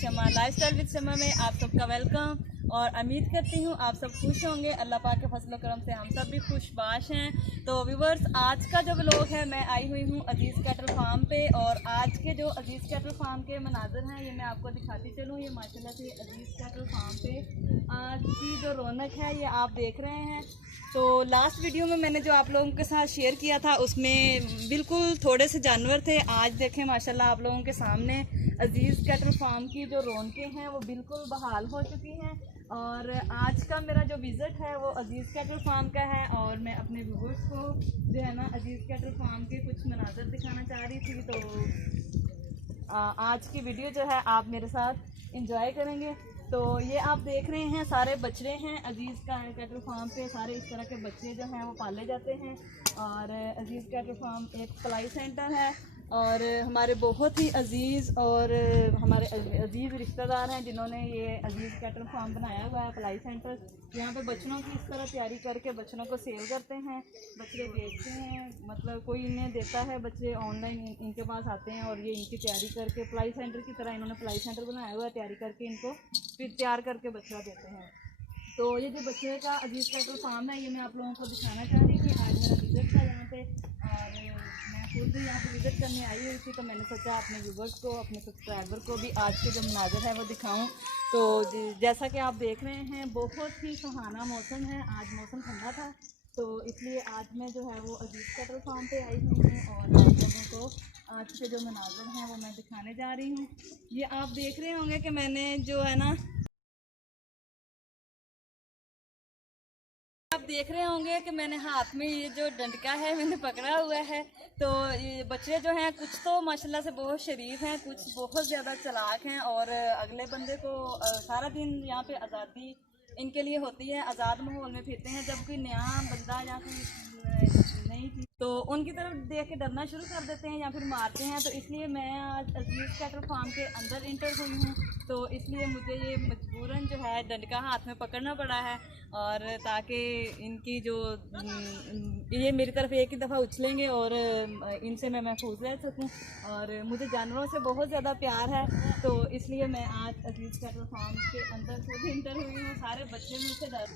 Shama lifestyle with शमा में आप सबका वेलकम। और उम्मीद करती हूँ आप सब खुश होंगे। अल्लाह पाक के फजल करम से हम सब भी खुशबाश हैं। तो व्यूवर्स, आज का जो व्लॉग है मैं आई हुई हूँ अजीज़ कैटल फार्म पे। और आज के जो अजीज़ कैटल फार्म के मनाजर हैं ये मैं आपको दिखाती चलूँ। ये माशाल्लाह से अजीज़ कैटल फार्म पे आज की जो रौनक है ये आप देख रहे हैं। तो लास्ट वीडियो में मैंने जो आप लोगों के साथ शेयर किया था उसमें बिल्कुल थोड़े से जानवर थे। आज देखें माशाल्लाह आप लोगों के सामने अजीज़ कैटल फार्म की जो रौनकें हैं वो बिल्कुल बहाल हो चुकी हैं। और आज का मेरा जो विज़िट है वो अजीज़ कैटल फार्म का है। और मैं अपने व्यूअर्स को जो है ना अजीज़ कैटल फार्म के कुछ मनाजर दिखाना चाह रही थी। तो आज की वीडियो जो है आप मेरे साथ इंजॉय करेंगे। तो ये आप देख रहे हैं सारे बछड़े हैं अजीज़ कैटल फार्म पे। सारे इस तरह के बच्चे जो हैं वो पाले जाते हैं। और अजीज़ कैटल फार्म एक पलाई सेंटर है और हमारे बहुत ही अजीज़ और हमारे अजीज़ रिश्तेदार हैं जिन्होंने ये अजीज़ कैटल फार्म बनाया हुआ है पलाई सेंटर। यहाँ पे बच्चों की इस तरह तैयारी करके बच्चों को सेल करते हैं, बच्चे बेचते हैं। मतलब कोई इन्हें देता है, बच्चे ऑनलाइन इनके पास आते हैं और ये इनकी तैयारी करके पलाई सेंटर की तरह इन्होंने पलाई सेंटर बनाया हुआ है। तैयारी करके इनको फिर तैयार करके बच्चा देते हैं। तो ये जो बच्चे का अजीज़ कैटल फार्म है ये मैं आप लोगों को दिखाना चाह रही थी। आज मेरा विज़िट था यहाँ पे और मैं खुद यहाँ पे विज़िट करने आई हुई थी। तो मैंने सोचा अपने व्यूवर्स को, अपने सब्सक्राइबर को भी आज के जो मनाजर है वो दिखाऊं। तो जैसा कि आप देख रहे हैं बहुत ही सुहाना मौसम है। आज मौसम ठंडा था तो इसलिए आज मैं जो है वो अजीज़ कैटल फार्म पे आई हुई हूँ और आप लोगों को आज के जो मनाजर हैं वो मैं दिखाने जा रही हूँ। ये आप देख रहे होंगे कि मैंने जो है ना आप देख रहे होंगे कि मैंने हाथ में ये जो डंडका है मैंने पकड़ा हुआ है। तो ये बच्चे जो हैं कुछ तो माशाल्लाह से बहुत शरीफ हैं, कुछ बहुत ज़्यादा चालाक हैं। और अगले बंदे को सारा दिन यहाँ पे आज़ादी इनके लिए होती है, आज़ाद माहौल में फिरते हैं। जब कोई नया बंदा या कोई नई चीज़ तो उनकी तरफ देख के डरना शुरू कर देते हैं या फिर मारते हैं। तो इसलिए मैं आज अजीज़ कैटल फार्म के अंदर इंटर हुई हूँ। तो इसलिए मुझे ये मजबूरन जो है डंडका हाथ में पकड़ना पड़ा है और ताकि इनकी जो ये मेरी तरफ एक ही दफ़ा उछलेंगे और इनसे मैं महफूज रह सकूं। और मुझे जानवरों से बहुत ज़्यादा प्यार है तो इसलिए मैं आज अजीज़ कैटल फार्म के अंदर खुद इंटर हुई हूँ। सारे बच्चे मुझसे डर